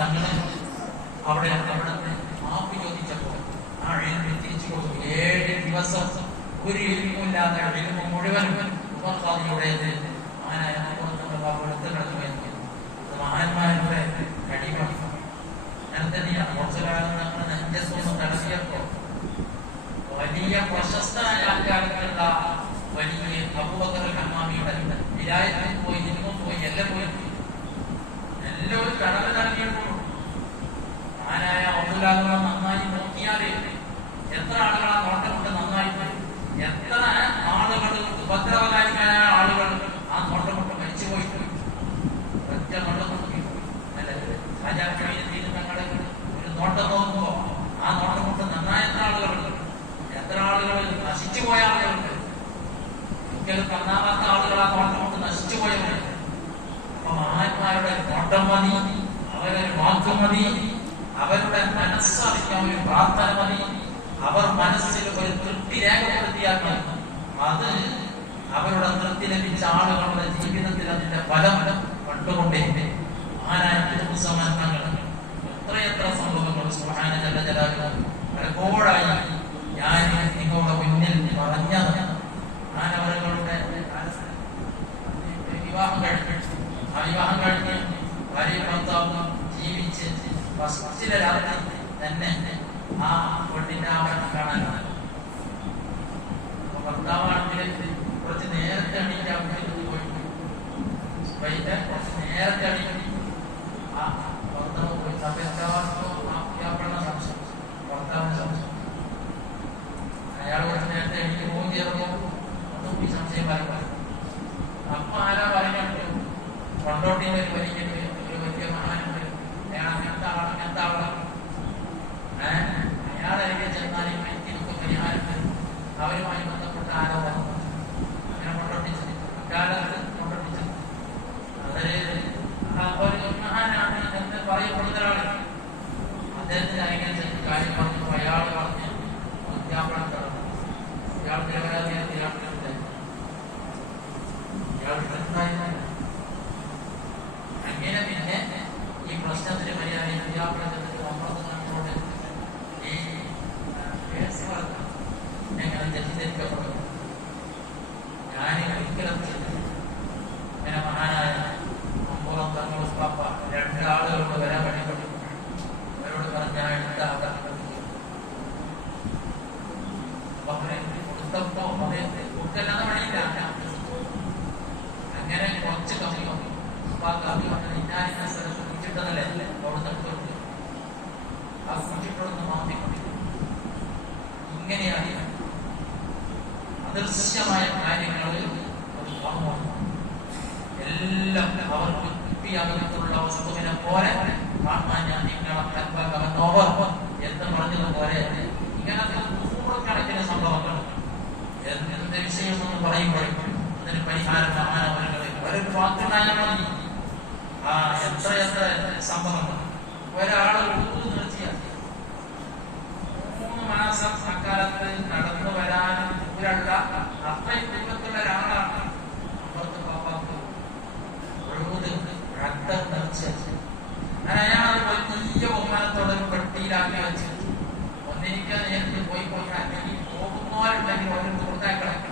തങ്ങളെ അവിടെ അവിടെ മാപ്പ് ചോദിച്ചപ്പോൾ ആ എഴുതി തിരിച്ചു കൊടുത്തു. ഏഴ് ദിവസം ഒരു എഴുമില്ലാതെ എഴുമ മുഴുവൻ ഉമർഖാദിയുടേത് മഹാനായ എടുത്ത് അത് മഹാന്മാരുടെ ഒന്നില്ലാതെ നന്നായി നോക്കിയാലേ എത്ര ആളുകളാ നോട്ടം കൊണ്ട് നന്നായി എത്ര ആളുകൾ ഉപദ്രവകാരികളായ ആളുകൾ ആ നോട്ടം കൊണ്ട് മരിച്ചു പോയിട്ടുണ്ട്? ഒറ്റ നോട്ടം തങ്ങളുടെ ഒരു നോട്ടം നോക്കുമ്പോ ആ നോട്ടം കൊണ്ട് നന്നായ എത്ര ആളുകളുണ്ട് എത്ര ആളുകൾ നശിച്ചു പോയ ആളുകളുണ്ട് ഒരിക്കലും നന്നാവാത്ത ആളുകൾ ആ നോട്ടം കൊണ്ട് നശിച്ചു പോയവരുണ്ട് അപ്പൊ മഹാന്മാരുടെ നോട്ടം മതി അവരുടെ വാക്ക് മതി അവരുടെ ഒരു പ്രാർത്ഥന മതി. അവർ മനസ്സിൽ ഒരു തൃപ്തി രേഖപ്പെടുത്തിയാൽ മതി. അത് അവരുടെ തൃപ്തി ലഭിച്ച ആളുകളുടെ ജീവിതത്തിൽ അതിന്റെ ഫലം കണ്ടുകൊണ്ടേ മഹാനായ സമാനങ്ങൾ എത്രയെത്ര സംഭവങ്ങൾ സുഹാന ജലജലാകും പലപ്പോഴായി ఉద్యోగం ఈ సంశయం వరకు తప్ప ఆనా వరకు రెండో టీం Thank you. ഇങ്ങനെയാണ് അദൃശ്യമായ കാര്യങ്ങളിൽ ഒരു കർമ്മം എല്ലാം അവർക്ക് കുട്ടിയകത്തുള്ള വസ്തുവിനെ പോലെ കാണാൻ ഞാൻ നിങ്ങളെ എന്ന് പറഞ്ഞതുപോലെ ഇങ്ങനത്തെ നൂറുകണക്കിന് സംഭവങ്ങൾ എന്ത് വിഷയം എന്ന് പറയുമ്പോഴും അതിന് പരിഹാരം സമാനവരുകളെ ഒരു വാക്കുണ്ടായാൽ മതി സംഭവങ്ങൾ ഒരാളെ ഒഴിവ് നിർത്തിയാക്കി മൂന്ന് മാസം അക്കാലത്ത് നടന്നു വരാനും ഇവരല്ല. അത്രയും ദൂരത്തുള്ള ഒരാളാണ്. അപ്പുറത്ത് പാപ്പാക്ക് ഒഴിവ് നിറച്ച് ഞാൻ അയാൾ വലിയ ബഹുമാനത്തോടെ ഒരു പെട്ടിയിലാക്കി വെച്ച്. ഒന്നിരിക്കാൻ നേരത്തെ പോയി പോയി അല്ലെങ്കിൽ പോകുന്നവരുണ്ടെങ്കിൽ ഒരു കൊടുത്തേക്കണം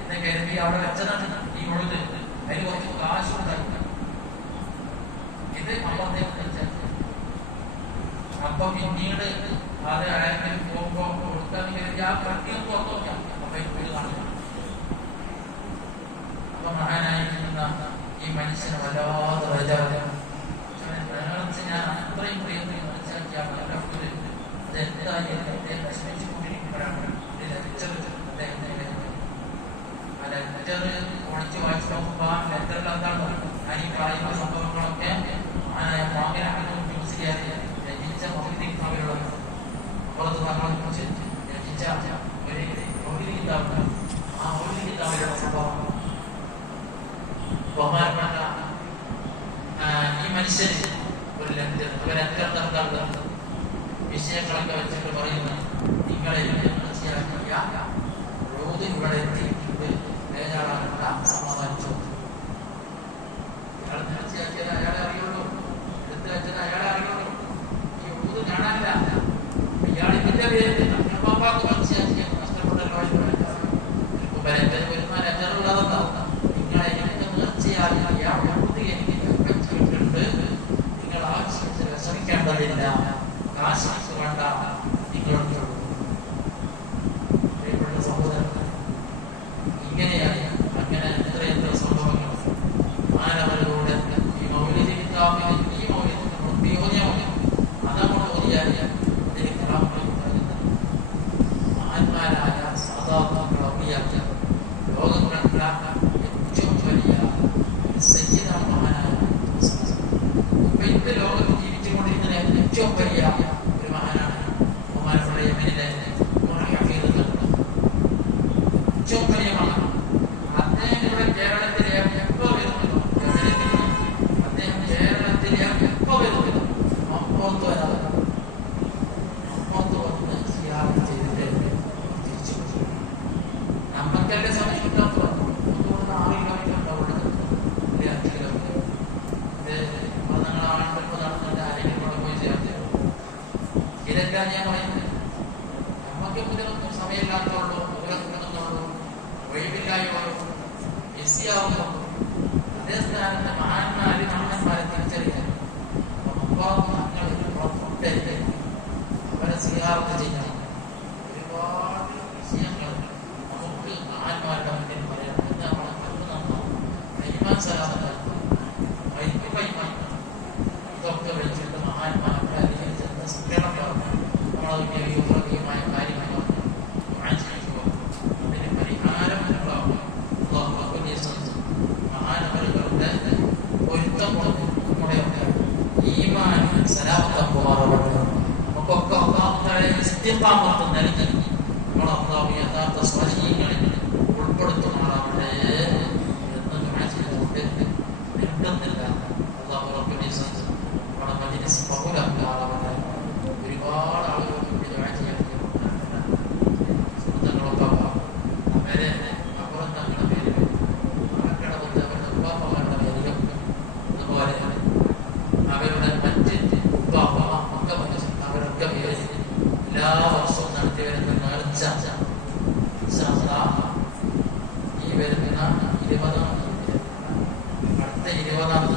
എന്ന് കരുതി അവിടെ വെച്ചതാണ്. ഈ ഉഴുത് അതിന് കുറച്ച് കാശ് ഉണ്ടാക്കുക ഇത് വെച്ചാൽ അപ്പൊ പിന്നീട് അത് ആരെങ്കിലും പോകുമ്പോ കൊടുക്കാൻ കരുതി ആ പട്ടിയും പുറത്തു നോക്കാം. അപ്പൊ വീട് കാണില്ല അപ്പൊ മഹാനായിരിക്കുന്ന ഈ മനുഷ്യന് വല്ലാതെ വലുതാണ് ഞാൻ അത്രയും പ്രിയത്തിൽ മനസ്സിലാക്കിയാണ് അല്ലാത്തത് അത് എന്തായാലും അദ്ദേഹം നശിപ്പിച്ചുകൊണ്ടിരിക്കുമ്പോഴാണ് ഇത് ലഭിച്ചത് അദ്ദേഹത്തിന്റെ ആ ലെറ്റർ ഒളിച്ച് വായിച്ചു നോക്കുമ്പോ ആ ലെറ്ററിൽ എന്താണ് 진짜 거기들이 가면은 뭐라도 나가는 거지. 야 진짜 왜 이래? 아 നമുക്കറിയാമാണ് അദ്ദേഹം ഇവിടെ കേരളത്തിലെ ഈസിയാവുമ്പോൾ അതേ സ്ഥാനത്ത് മഹാന്മാര് മഹാന്മാരെ തിരിച്ചറിയാൻ. ഫുഡല്ലേ അവരെ സ്വീകാരത്തെ ചെയ്യണം. ഒരുപാട് വിഷയങ്ങൾ നമുക്ക് മഹാന്മാരുടെ മുന്നിൽ പറയാം. നമ്മളെ കൽപ്പ് നന്നാവും കൈമാൻ സലാമ കൈക്ക് കൈമാൻ ഇതൊക്കെ വെച്ചിട്ട് മഹാന്മാരുടെ അല്ലെങ്കിൽ ജനസംഘടനകളാണ് നമ്മളൊക്കെ 电话号码哪 pas. എല്ലാ വർഷവും നടത്തി വരുന്ന നേർച്ച ഈ വരുന്ന ഇരുപതാം അടുത്ത ഇരുപതാം